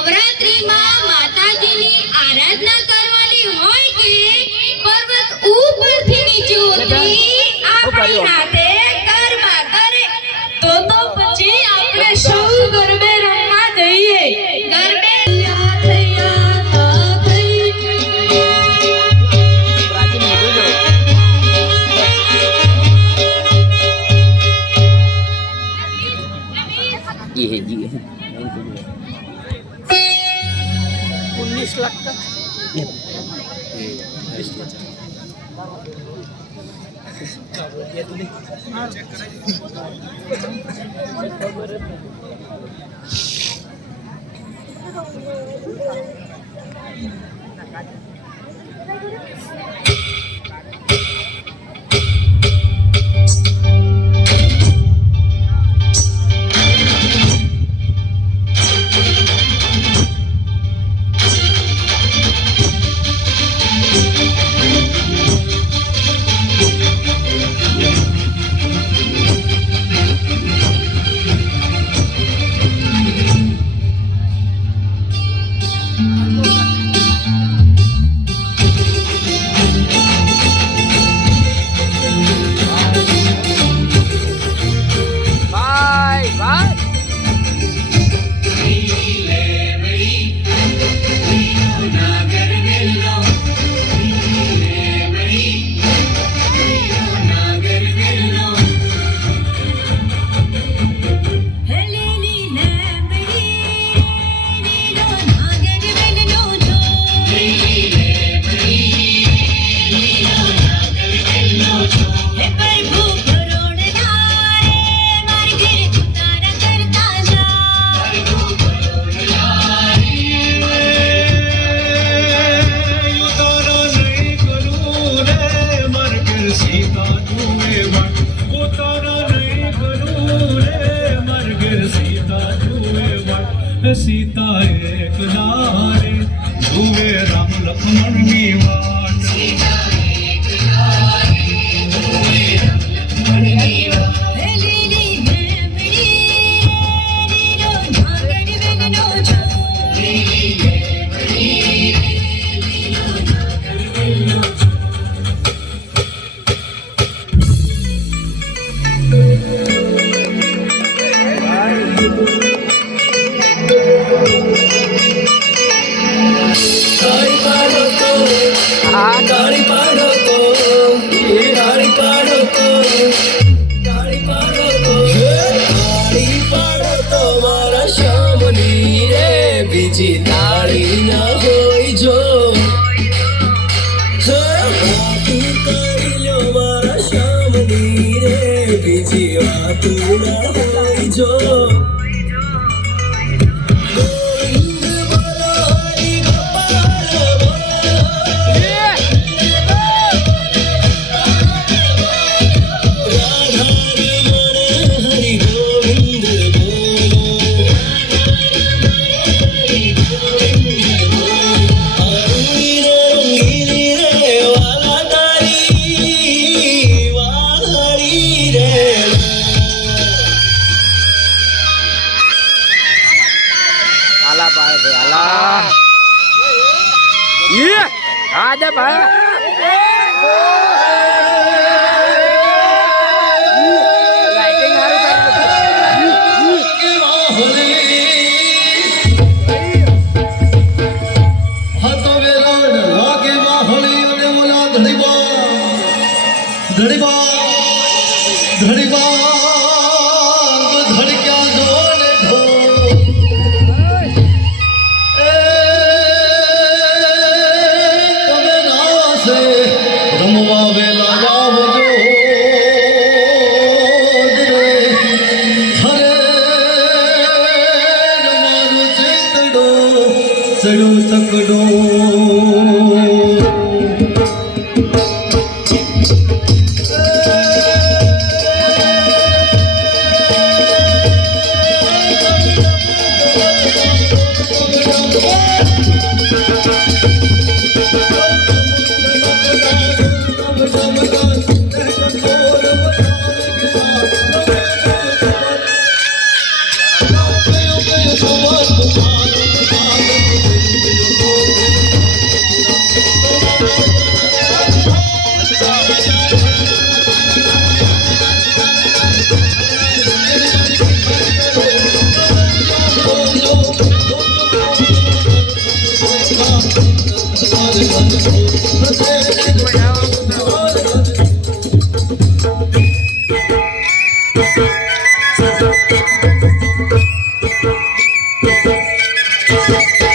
નવરાત્રીમાં માતાજીની આરાધના કરવાની હોય કે પર્વત ઉપરથી નીચે ઉતરી આપણી હાથે ગરબા કરે તો પછી આપણે સૌ ગરબે રમવા જઈએ. ગરબે ये है जी 19 लाख का क्या बोल दिया तूने? सीता एक नारे हुए राम लक्ष्मण की वाट सीता एक नारे हुए राम लक्ष्मण की वाट लीली लेमड़ी लीलो नागर वेलनो जो लीली लेमड़ी लीलो नागर वेलनो બીજી તાળી ના હોય જો વાતું કરી લો મારા શ્યામની રે બીજી વાતું ના હોય જો ગોવિંદ બોલો હરિ ગોપાલ બોલો રાધા રમણ હરિ ગોવિંદ બોલો ada pak lighting harus હાથો વેલાડ લાગે માહળી અને ઓલા ધડીબા ધડક્યા જોને રમવા વેલા આવજો હરે મારું ચેતડો સડો સકડો રે